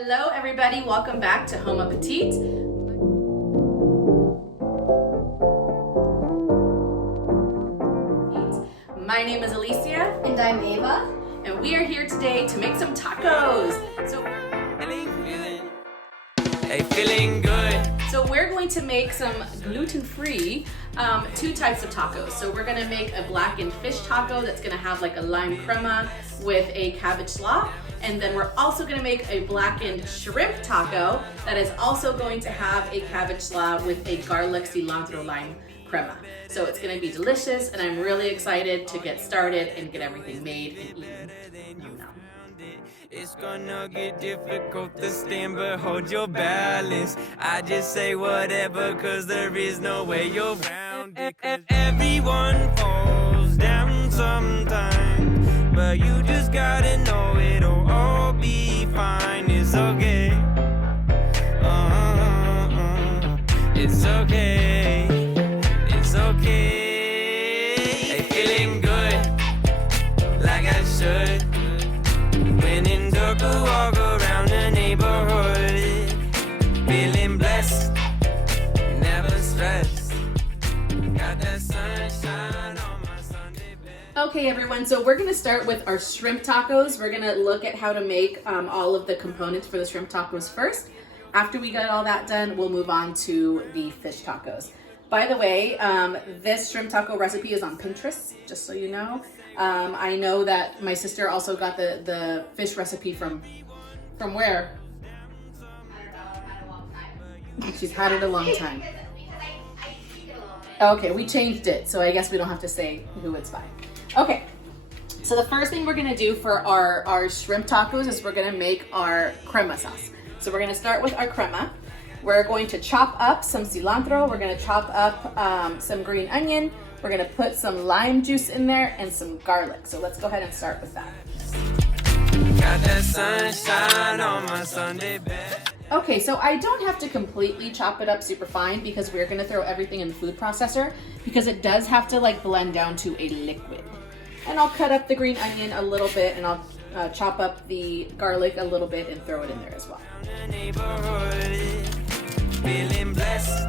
Hello everybody, welcome back to Home Appetit. My name is Alycia. And I'm Ava. And we are here today to make some tacos. So we're going to make some gluten-free two types of tacos. So we're gonna make a blackened fish taco that's gonna have like a lime crema with a cabbage slaw. And then we're also gonna make a blackened shrimp taco that is also going to have a cabbage slaw with a garlic cilantro lime crema. So it's gonna be delicious, and I'm really excited to get started and get everything made and eaten. Yum, yum. It's gonna get difficult to stand, but hold your balance. I just say whatever, cause there is no way you're around it. Everyone falls down sometimes, but you just gotta know it'll all be fine. It's okay. It's okay. It's okay. Hey, feeling good, like I should. When in dark, I walk around the neighborhood, feeling blessed, never stressed. Got that sunshine on my Sunday bed. Okay everyone, so we're gonna start with our shrimp tacos. We're gonna look at how to make all of the components for the shrimp tacos first. After we get all that done, we'll move on to the fish tacos. By the way, this shrimp taco recipe is on Pinterest, just so you know. I know that my sister also got the fish recipe from where? I don't know, I've had a long time. She's had it a long time. Because I tweaked it a little bit. Okay, we changed it, so I guess we don't have to say who it's by. Okay, so the first thing we're gonna do for our shrimp tacos is we're gonna make our crema sauce. So we're gonna start with our crema. We're going to chop up some cilantro. We're gonna chop up some green onion. We're gonna put some lime juice in there and some garlic. So let's go ahead and start with that. Got that sunshine on my Sunday bed. Okay, so I don't have to completely chop it up super fine because we're gonna throw everything in the food processor because it does have to like blend down to a liquid. And I'll cut up the green onion a little bit, and I'll chop up the garlic a little bit and throw it in there as well. Feeling blessed,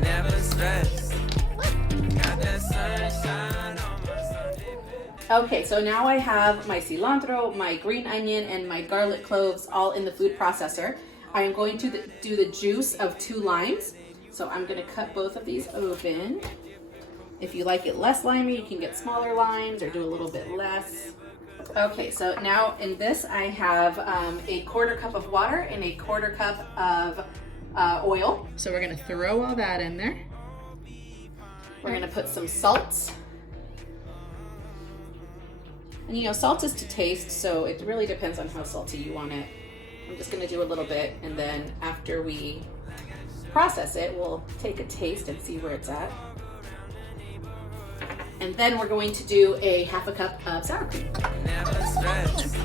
never stressed. Got that sunshine on my Sunday bed. Okay, so now I have my cilantro, my green onion, and my garlic cloves all in the food processor. I am going to do the juice of 2 limes. So I'm gonna cut both of these open. If you like it less limey, you can get smaller limes or do a little bit less. Okay, so now in this I have a 1/4 cup of water and a 1/4 cup of oil. So we're gonna throw all that in there. We're gonna put some salt. And you know, salt is to taste, so it really depends on how salty you want it. I'm just gonna do a little bit, and then after we process it, we'll take a taste and see where it's at. And then we're going to do a 1/2 cup of sour cream. Never stressed.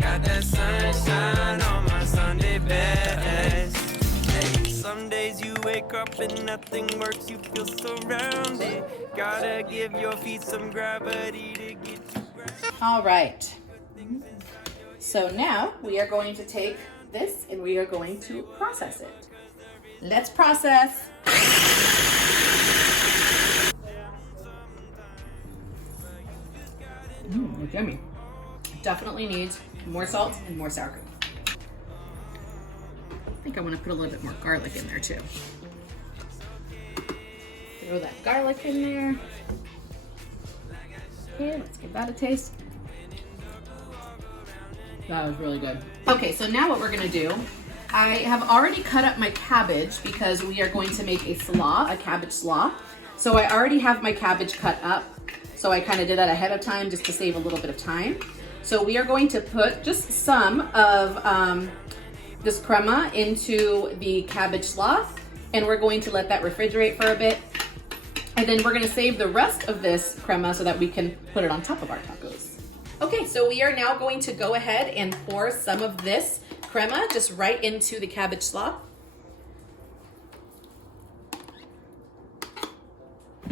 Got that sunshine on my Sunday best. Hey, some days you wake up and nothing works, you feel surrounded. Gotta give your feet some gravity to get you grounded. All right. So now we are going to take this and we are going to process it. Let's process. It's yummy. Definitely needs more salt and more sour cream. I think I want to put a little bit more garlic in there too. Throw that garlic in there. Okay, let's give that a taste. That was really good. Okay, so now what we're gonna do, I have already cut up my cabbage because we are going to make a slaw, a cabbage slaw. So I already have my cabbage cut up. So I kind of did that ahead of time just to save a little bit of time. So we are going to put just some of this crema into the cabbage slaw, and we're going to let that refrigerate for a bit. And then we're gonna save the rest of this crema so that we can put it on top of our tacos. Okay, so we are now going to go ahead and pour some of this crema just right into the cabbage slaw.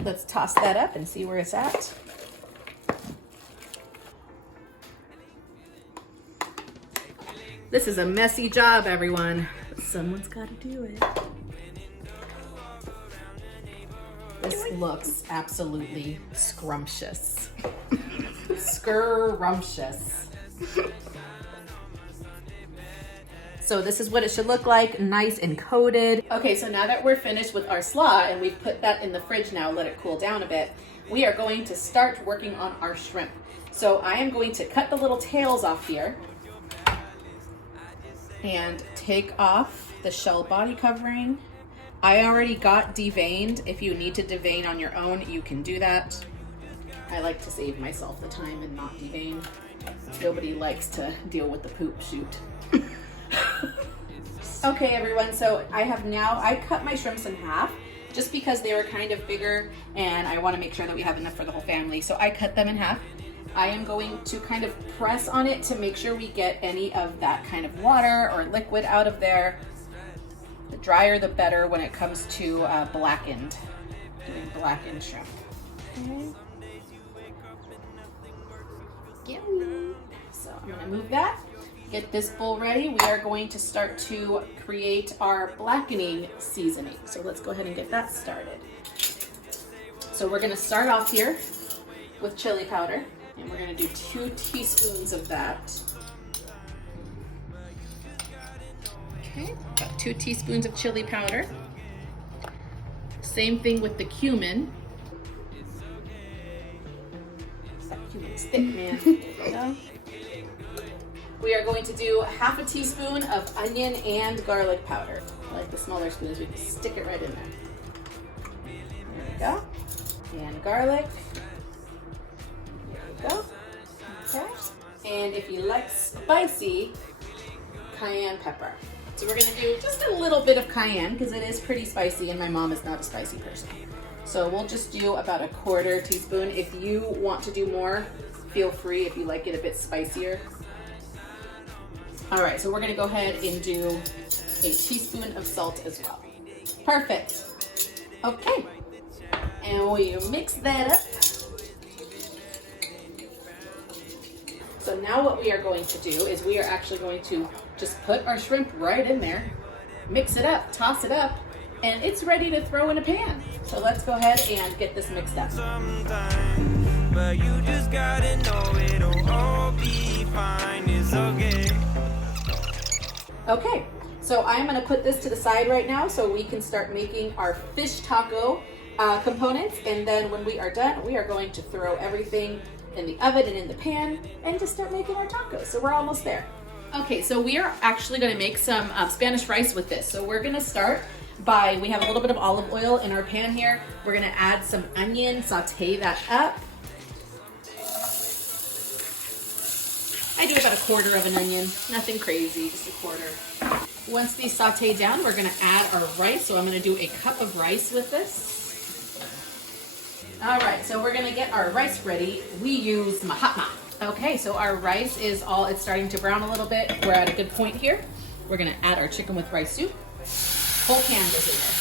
Let's toss that up and see where it's at. This is a messy job, everyone. Someone's got to do it. This looks absolutely scrumptious. Scrumptious. So this is what it should look like, nice and coated. Okay, so now that we're finished with our slaw and we've put that in the fridge now, let it cool down a bit, we are going to start working on our shrimp. So I am going to cut the little tails off here and take off the shell body covering. I already got deveined. If you need to devein on your own, you can do that. I like to save myself the time and not devein. Nobody likes to deal with the poop shoot. Okay, everyone, so I cut my shrimps in half just because they were kind of bigger and I want to make sure that we have enough for the whole family. So I cut them in half. I am going to kind of press on it to make sure we get any of that kind of water or liquid out of there. The drier the better when it comes to blackened, doing blackened shrimp. Okay. So I'm gonna move that. Get this bowl ready. We are going to start to create our blackening seasoning. So let's go ahead and get that started. So we're gonna start off here with chili powder, and we're gonna do 2 teaspoons of that. Okay, about 2 teaspoons of chili powder. Same thing with the cumin. That cumin's thick, man. There we go. We are going to do 1/2 teaspoon of onion and garlic powder. I like the smaller spoons, we can stick it right in there. There we go. And garlic. There we go. Okay. And if you like spicy, cayenne pepper. So we're gonna do just a little bit of cayenne because it is pretty spicy and my mom is not a spicy person. So we'll just do about 1/4 teaspoon. If you want to do more, feel free if you like it a bit spicier. All right, so we're gonna go ahead and do a teaspoon of salt as well. Perfect. Okay, and we mix that up. So now what we are going to do is we are actually going to just put our shrimp right in there, mix it up, toss it up, and it's ready to throw in a pan. So let's go ahead and get this mixed up. But you just gotta know it'll all be fine, it's okay. Okay, so I'm gonna put this to the side right now so we can start making our fish taco components, and then when we are done, we are going to throw everything in the oven and in the pan and just start making our tacos. So we're almost there. Okay, so we are actually gonna make some Spanish rice with this. So we're gonna start by, we have a little bit of olive oil in our pan here. We're gonna add some onion, saute that up. I do about 1/4 of an onion, nothing crazy, just 1/4. Once these saute down, we're gonna add our rice. So I'm gonna do a cup of rice with this. All right, so we're gonna get our rice ready. We use mahatma. Okay, so our rice is it's starting to brown a little bit. We're at a good point here. We're gonna add our chicken with rice soup. Whole can goes in there.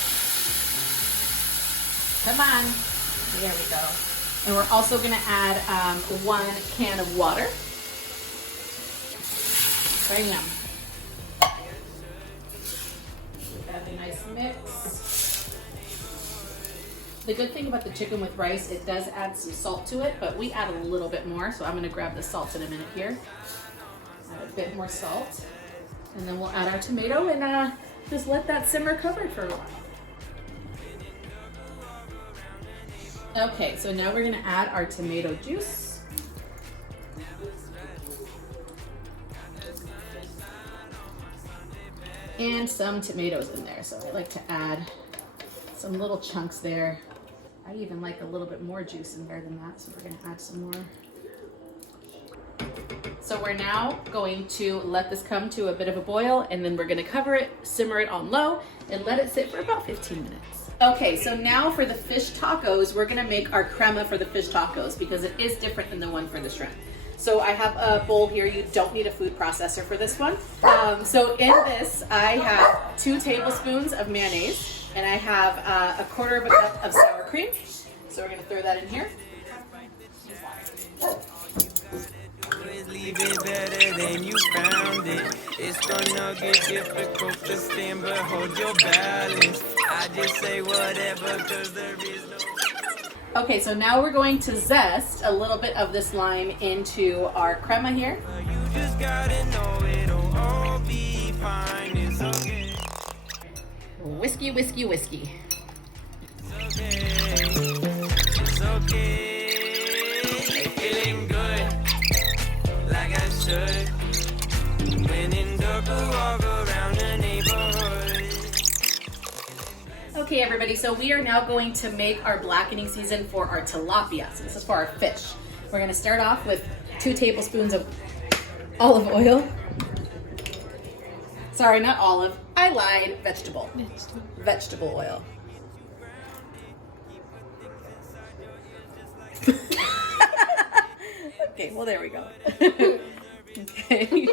Come on, there we go. And we're also gonna add 1 can of water. Bam. Add a nice mix. The good thing about the chicken with rice, it does add some salt to it, but we add a little bit more. So I'm gonna grab the salt in a minute here. Add a bit more salt. And then we'll add our tomato and just let that simmer covered for a while. Okay, so now we're gonna add our tomato juice. And some tomatoes in there. So I like to add some little chunks there. I even like a little bit more juice in there than that, so we're gonna add some more. So we're now going to let this come to a bit of a boil, and then we're gonna cover it, simmer it on low, and let it sit for about 15 minutes. Okay, so now for the fish tacos, we're gonna make our crema for the fish tacos because it is different than the one for the shrimp. So I have a bowl here. You don't need a food processor for this one. So in this, I have 2 tablespoons of mayonnaise, and I have 1/4 of a cup of sour cream. So we're gonna throw that in here. Leave it better than you found it. It's gonna get difficult to stand, but hold your balance. I just say whatever, cause there is no. Okay, so now we're going to zest a little bit of this lime into our crema here. You just gotta know it'll all be fine. It's okay. Whiskey, whiskey, whiskey. It's okay. It's okay. Feeling good, like I should. When in dark, walk around the neighborhood. Okay, everybody, so we are now going to make our blackening season for our tilapia. So this is for our fish. We're gonna start off with 2 tablespoons of olive oil. Sorry, not olive. I lied. Vegetable. Vegetable oil. Okay, well, there we go. Okay.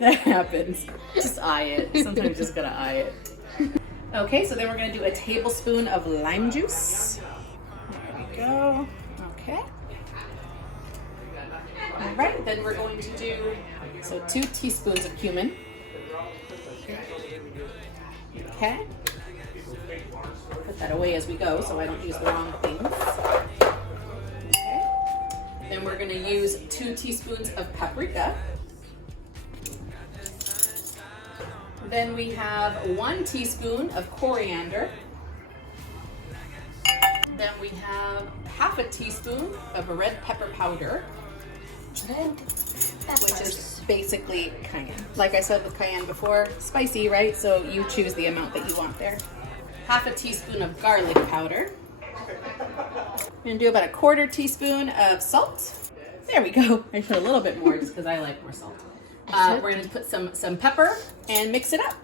That happens. Just eye it. Sometimes you just gotta eye it. Okay, so then we're gonna do a tablespoon of lime juice. There we go. Okay. All right, then we're going to do, 2 teaspoons of cumin. Okay. Put that away as we go so I don't use the wrong things. Okay. Then we're gonna use 2 teaspoons of paprika. Then we have 1 teaspoon of coriander. Then we have half a teaspoon of red pepper powder. Which is basically cayenne. Like I said with cayenne before, spicy, right? So you choose the amount that you want there. Half a teaspoon of garlic powder. I'm gonna do about a 1/4 teaspoon of salt. There we go. I put a little bit more just because I like more salt. We're gonna put some pepper and mix it up.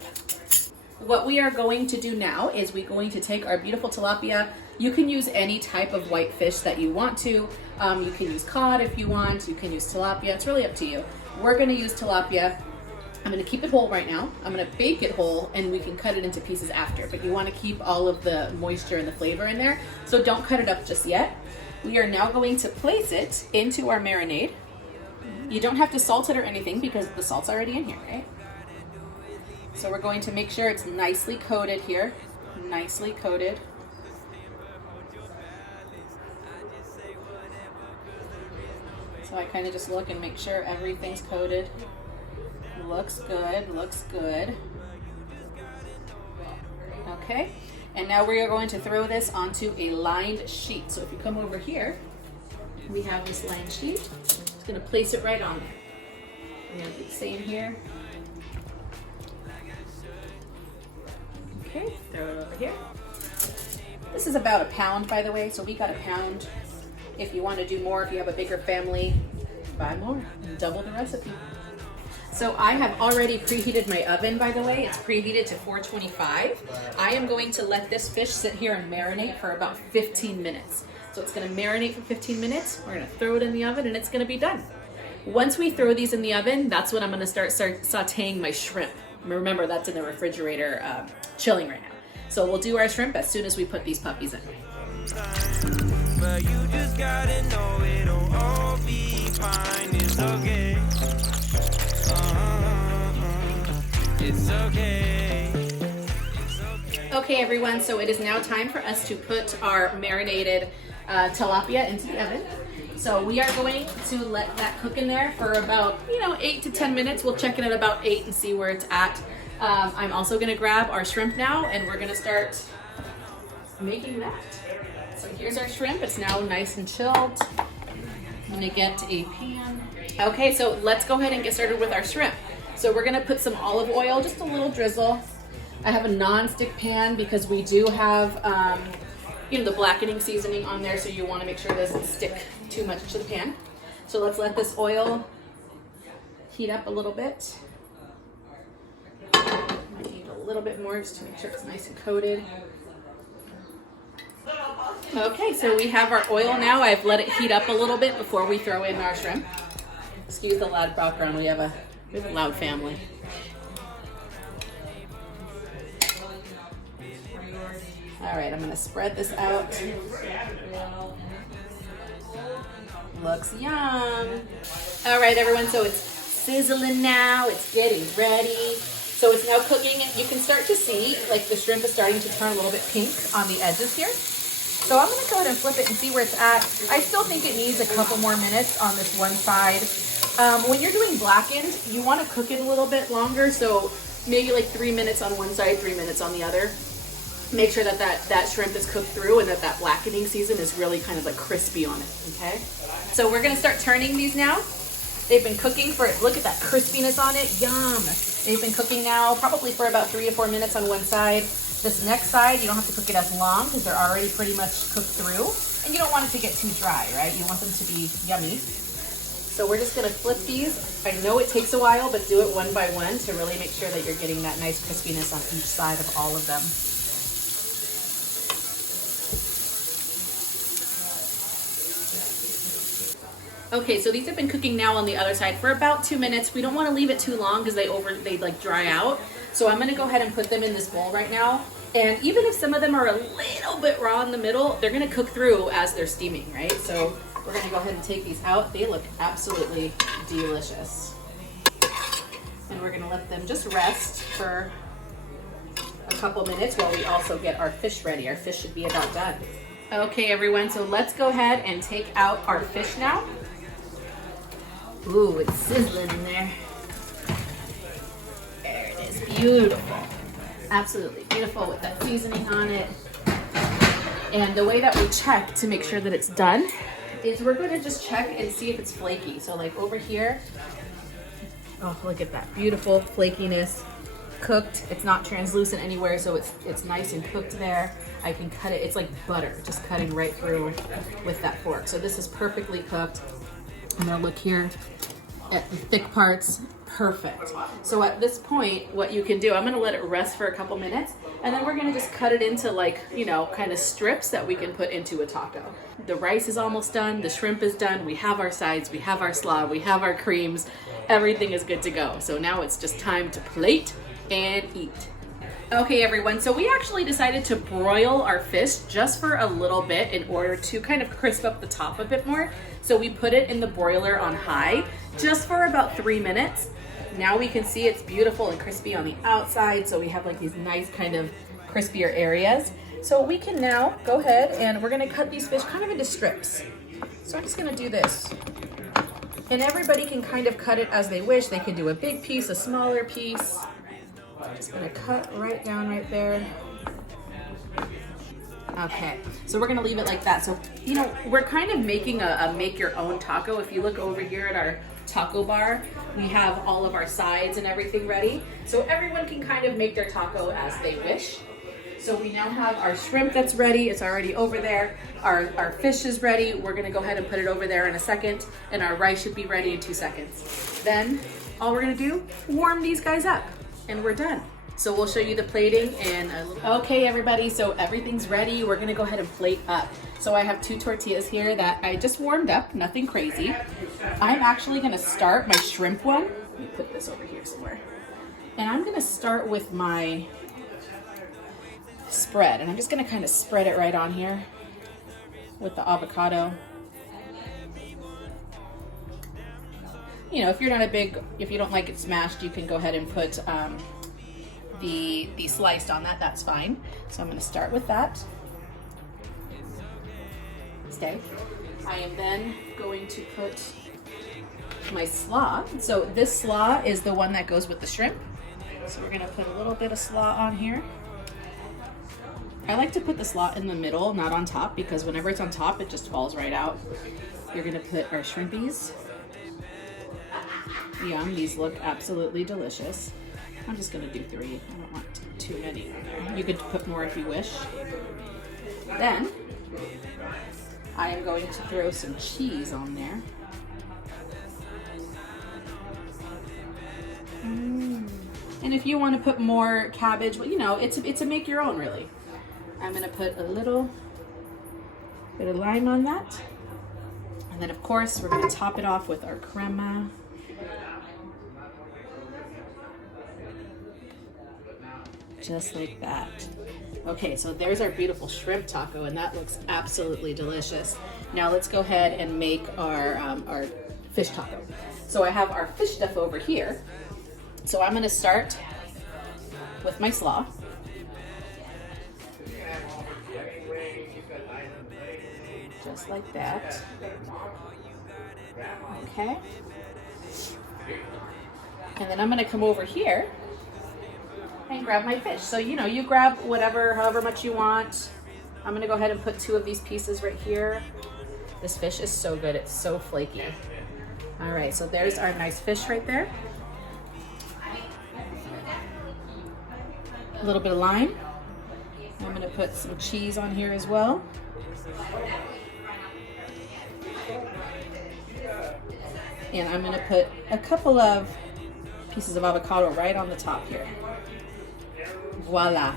What we are going to do now is we're going to take our beautiful tilapia. You can use any type of white fish that you want to. You can use cod if you want. You can use tilapia. It's really up to you. We're going to use tilapia. I'm going to keep it whole right now. I'm going to bake it whole and we can cut it into pieces after. But you want to keep all of the moisture and the flavor in there. So don't cut it up just yet. We are now going to place it into our marinade. You don't have to salt it or anything because the salt's already in here, right? So we're going to make sure it's nicely coated here. Nicely coated. So I kind of just look and make sure everything's coated. Looks good, looks good. Okay, and now we are going to throw this onto a lined sheet. So if you come over here, we have this lined sheet. Just gonna place it right on there. We're gonna do the same here. Okay, throw it over here. This is about 1 pound, by the way, so we got 1 pound. If you want to do more, if you have a bigger family, buy more and double the recipe. So I have already preheated my oven, by the way. It's preheated to 425. I am going to let this fish sit here and marinate for about 15 minutes. So it's going to marinate for 15 minutes. We're going to throw it in the oven and it's going to be done. Once we throw these in the oven, that's when I'm going to start sauteing my shrimp. Remember, that's in the refrigerator chilling right now. So we'll do our shrimp as soon as we put these puppies in. But you just gotta know it'll all be fine. It's okay. It's okay. It's okay. Okay, everyone, so it is now time for us to put our marinated tilapia into the oven. So we are going to let that cook in there for about, 8 to 10 minutes. We'll check it at about 8 and see where it's at. I'm also gonna grab our shrimp now and we're gonna start making that. So here's our shrimp. It's now nice and chilled. I'm gonna get a pan. Okay, so let's go ahead and get started with our shrimp. So we're gonna put some olive oil, just a little drizzle. I have a non-stick pan because we do have the blackening seasoning on there, so you wanna make sure it doesn't stick too much to the pan. So let's let this oil heat up a little bit. I need a little bit more just to make sure it's nice and coated. Okay, so we have our oil now. I've let it heat up a little bit before we throw in our shrimp. Excuse the loud background. We have a loud family. All right, I'm gonna spread this out. Looks yum. All right, everyone, so it's sizzling now. It's getting ready. So it's now cooking. You can start to see like the shrimp is starting to turn a little bit pink on the edges here. So I'm gonna go ahead and flip it and see where it's at. I still think it needs a couple more minutes on this one side. When you're doing blackened, you wanna cook it a little bit longer. So maybe like 3 minutes on one side, 3 minutes on the other. Make sure that shrimp is cooked through and that blackening season is really kind of like crispy on it, okay? So we're gonna start turning these now. They've been cooking for, look at that crispiness on it, yum. They've been cooking now probably for about 3 or 4 minutes on one side. This next side, you don't have to cook it as long because they're already pretty much cooked through. And you don't want it to get too dry, right? You want them to be yummy. So we're just gonna flip these. I know it takes a while, but do it one by one to really make sure that you're getting that nice crispiness on each side of all of them. Okay, so these have been cooking now on the other side for about 2 minutes. We don't want to leave it too long because they like dry out. So I'm going to go ahead and put them in this bowl right now. And even if some of them are a little bit raw in the middle, they're going to cook through as they're steaming, right? So we're going to go ahead and take these out. They look absolutely delicious. And we're going to let them just rest for a couple minutes while we also get our fish ready. Our fish should be about done. Okay, everyone, so let's go ahead and take out our fish now. Ooh, it's sizzling in there. There it is, beautiful. Absolutely beautiful with that seasoning on it. And the way that we check to make sure that it's done is we're going to just check and see if it's flaky. So like over here, oh, look at that beautiful flakiness. Cooked, it's not translucent anywhere, so it's nice and cooked there. I can cut it, it's like butter, just cutting right through with that fork. So this is perfectly cooked. I'm gonna look here at the thick parts, perfect. So at this point, what you can do, I'm gonna let it rest for a couple minutes, and then we're gonna just cut it into like, you know, kind of strips that we can put into a taco. The rice is almost done, the shrimp is done, we have our sides, we have our slaw, we have our creams, everything is good to go. So now it's just time to plate and eat. Okay, everyone, so we actually decided to broil our fish just for a little bit in order to kind of crisp up the top a bit more. So we put it in the broiler on high just for about 3 minutes. Now we can see it's beautiful and crispy on the outside, so we have like these nice kind of crispier areas. So we can now go ahead and we're gonna cut these fish kind of into strips. So I'm just gonna do this. And everybody can kind of cut it as they wish. They can do a big piece, a smaller piece. I'm just gonna cut right down right there. Okay, so we're gonna leave it like that. So, you know, we're kind of making a make your own taco. If you look over here at our taco bar, we have all of our sides and everything ready. So everyone can kind of make their taco as they wish. So we now have our shrimp that's ready. It's already over there. Our fish is ready. We're gonna go ahead and put it over there in a second, and our rice should be ready in 2 seconds. Then all we're gonna do, warm these guys up. And we're done. So we'll show you the plating and okay, everybody, so everything's ready. We're gonna go ahead and plate up. So I have 2 tortillas here that I just warmed up, nothing crazy. I'm actually gonna start my shrimp one. Let me put this over here somewhere. And I'm gonna start with my spread. And I'm just gonna kind of spread it right on here with the avocado. You know, if you're not if you don't like it smashed, you can go ahead and put the sliced on that, that's fine. So I'm gonna start with that. Okay. I am then going to put my slaw. So this slaw is the one that goes with the shrimp. So we're gonna put a little bit of slaw on here. I like to put the slaw in the middle, not on top, because whenever it's on top, it just falls right out. You're gonna put our shrimpies. Yum, these look absolutely delicious. I'm just gonna do 3. I don't want too many in there. You could put more if you wish. Then, I am going to throw some cheese on there. And if you want to put more cabbage, well, you know, it's a make your own, really. I'm gonna put a little bit of lime on that. And then, of course, we're gonna top it off with our crema. Just like that. Okay, so there's our beautiful shrimp taco, and that looks absolutely delicious. Now let's go ahead and make our fish taco. So I have our fish stuff over here. So I'm gonna start with my slaw. Just like that. Okay. And then I'm gonna come over here and grab my fish. So, you know, you grab whatever, however much you want. I'm gonna go ahead and put 2 of these pieces right here. This fish is so good, it's so flaky. All right, so there's our nice fish right there. A little bit of lime. I'm gonna put some cheese on here as well. And I'm gonna put a couple of pieces of avocado right on the top here. Voila.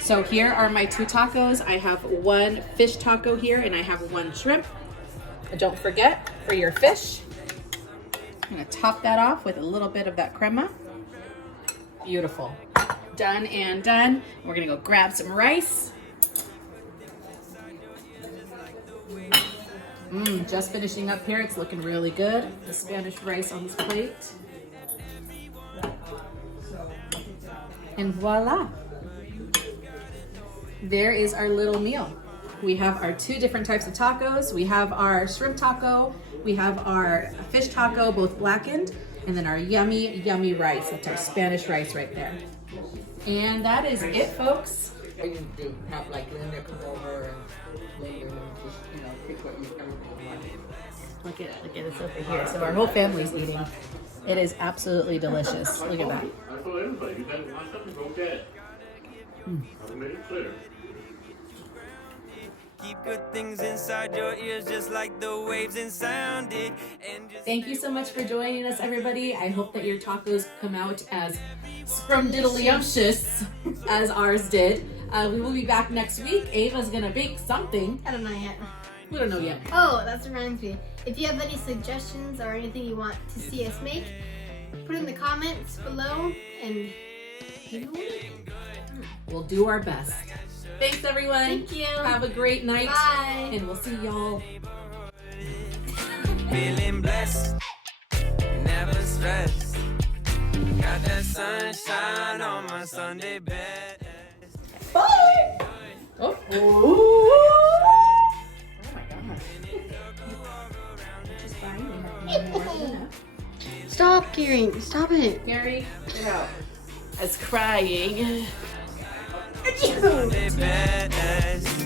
So here are my 2 tacos. I have 1 fish taco here and I have 1 shrimp. And don't forget, for your fish, I'm gonna top that off with a little bit of that crema. Beautiful. Done and done. We're gonna go grab some rice. Just finishing up here. It's looking really good. The Spanish rice on this plate. And voila. There is our little meal. We have our 2 different types of tacos. We have our shrimp taco. We have our fish taco, both blackened. And then our yummy, yummy rice. That's our Spanish rice right there. And that is it, folks. Or you do have like Linda come over and later just, you know, pick what you everybody wants. Look at this over here. So our whole family's eating. It is absolutely delicious. Look at that. I told everybody, you guys want something, go get it. I made it clear. Keep good things inside your ears just like the waves and sound it. And just Thank you so much for joining us, everybody. I hope that your tacos come out as scrumdiddlyumptious as ours did. We will be back next week. Ava's gonna bake something. I don't know yet. We don't know yet. Oh, that reminds me. If you have any suggestions or anything you want to see us make, put in the comments below and We'll do our best. Thanks, everyone. Thank you. Have a great night. Bye. And we'll see y'all. feeling blessed, never stressed. Got that sunshine on my Sunday best. Bye. Oh. Oh my gosh. Stop, Gary. Stop it. Gary, get out. I was crying. Sunday best.